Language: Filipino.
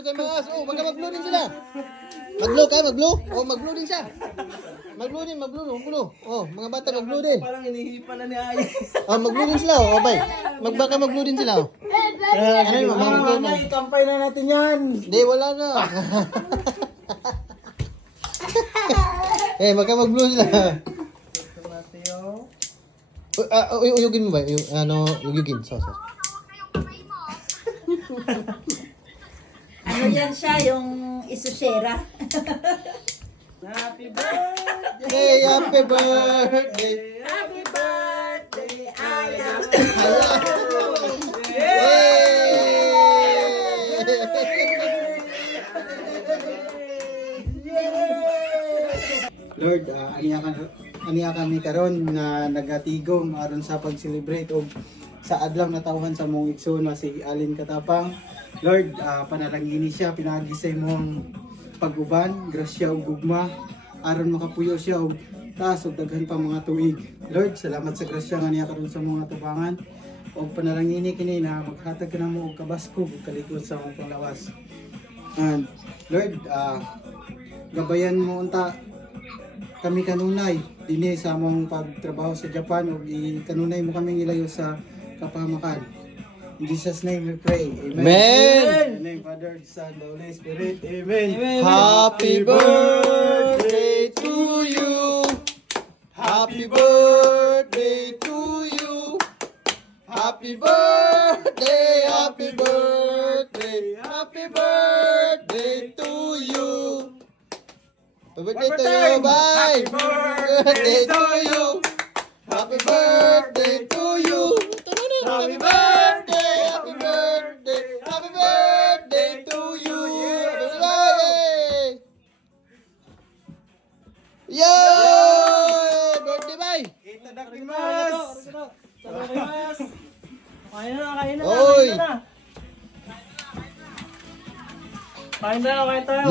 gozaimasu. Oh, baka mag-blow din sila. Mag-blow ka, mag-blow? Oh, mag-blow din siya. Mag-blow din, mag-blow. Oh, mga bata mag-blow din. Parang hinihipa na ni Ay. Oh, mag-blow din sila. Oh, bay. Baka mag-blow din sila. Oh. Ano yun, mag-blow na. Itampay na natin yan. Hindi, wala na. Eh, baka mag-blow sila. Uyugin mo ba? Uyugin. So. Ano yan siya, yung isusera. Happy birthday. Hey, happy birthday. Happy birthday, Ayam. Lord, aniya kami karon na nagatigom aron sa pag-celebrate og sa adlaw na tawhan sa mong igsoon na si Alin Katapang. Lord, panalangini siya pinagi sa imong pag-uban, grasya ug gugma aron makapuyo siya og taas og daghan pa mga tuig. Lord, salamat sa grasya nga niya karon sa mga tubangan og panalangini kini na maghatag ka namo og kabaskog ug kalikot sa among panglawas. And Lord, gabayan mo unta kami kanunay dinhi sa among pagtrabaho sa Japan ug kanunay mo kaming ilayo sa kapahamakan. In Jesus' name we pray. Amen. In the name of Father, Son, the Holy Spirit. Amen. Happy birthday to you. Happy birthday to you. Happy birthday, happy birthday, happy birthday to you. Happy birthday to you, bye. Happy birthday to you. Happy birthday to you. Happy birthday, happy birthday, happy birthday to you. Happy birthday. Yay! Birthday, bye. Kain na, Oy! Kain na, kain tayo.